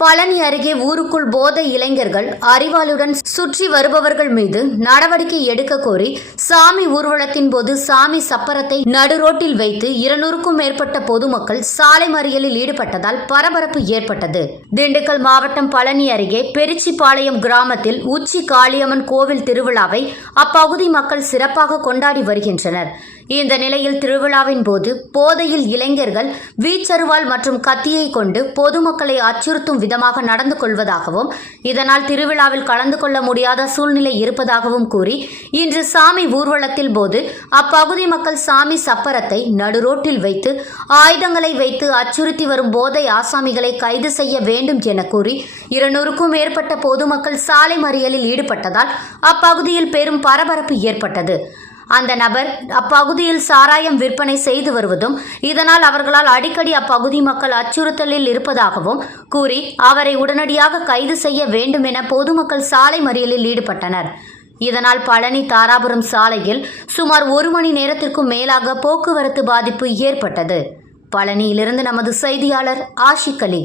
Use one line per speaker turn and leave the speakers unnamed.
பழனி அருகே ஊருக்குள் போதை இளைஞர்கள் அறிவாளுடன் சுற்றி வருபவர்கள் மீது நடவடிக்கை எடுக்க கோரி சாமி ஊர்வலத்தின் போது சாமி சப்பரத்தை நடுரோட்டில் வைத்து இருநூறுக்கும் மேற்பட்ட பொதுமக்கள் சாலை மறியலில் ஈடுபட்டதால் பரபரப்பு ஏற்பட்டது. திண்டுக்கல் மாவட்டம் பழனி அருகே பெருச்சிபாளையம் கிராமத்தில் உச்சி காளியம்மன் கோவில் திருவிழாவை அப்பகுதி மக்கள் சிறப்பாக கொண்டாடி வருகின்றனர். இந்த நிலையில் திருவிழாவின் போது போதையில் இளைஞர்கள் வீச்சருவாள் மற்றும் கத்தியை கொண்டு பொதுமக்களை அச்சுறுத்தும் விதமாக நடந்து கொள்வதாகவும் இதனால் திருவிழாவில் கலந்து கொள்ள முடியாத சூழ்நிலை இருப்பதாகவும் கூறி இன்று சாமி ஊர்வலத்தில் போது அப்பகுதி மக்கள் சாமி சப்பரத்தை நடுரோட்டில் வைத்து ஆயுதங்களை வைத்து அச்சுறுத்தி வரும் போதை ஆசாமிகளை கைது செய்ய வேண்டும் என கூறி இருநூறுக்கும் மேற்பட்ட பொதுமக்கள் சாலை மறியலில் ஈடுபட்டதால் அப்பகுதியில் பெரும் பரபரப்பு ஏற்பட்டது. அந்த நபர் அப்பகுதியில் சாராயம் விற்பனை செய்து வருவதும் இதனால் அவர்களால் அடிக்கடி அப்பகுதி மக்கள் அச்சுறுத்தலில் இருப்பதாகவும் கூறி அவரை உடனடியாக கைது செய்ய வேண்டும் என பொதுமக்கள் சாலை மறியலில் ஈடுபட்டனர். இதனால் பழனி தாராபுரம் சாலையில் சுமார் ஒரு மணி நேரத்திற்கும் மேலாக போக்குவரத்து பாதிப்பு ஏற்பட்டது. பழனியிலிருந்து நமது செய்தியாளர் ஆஷிக் அலி.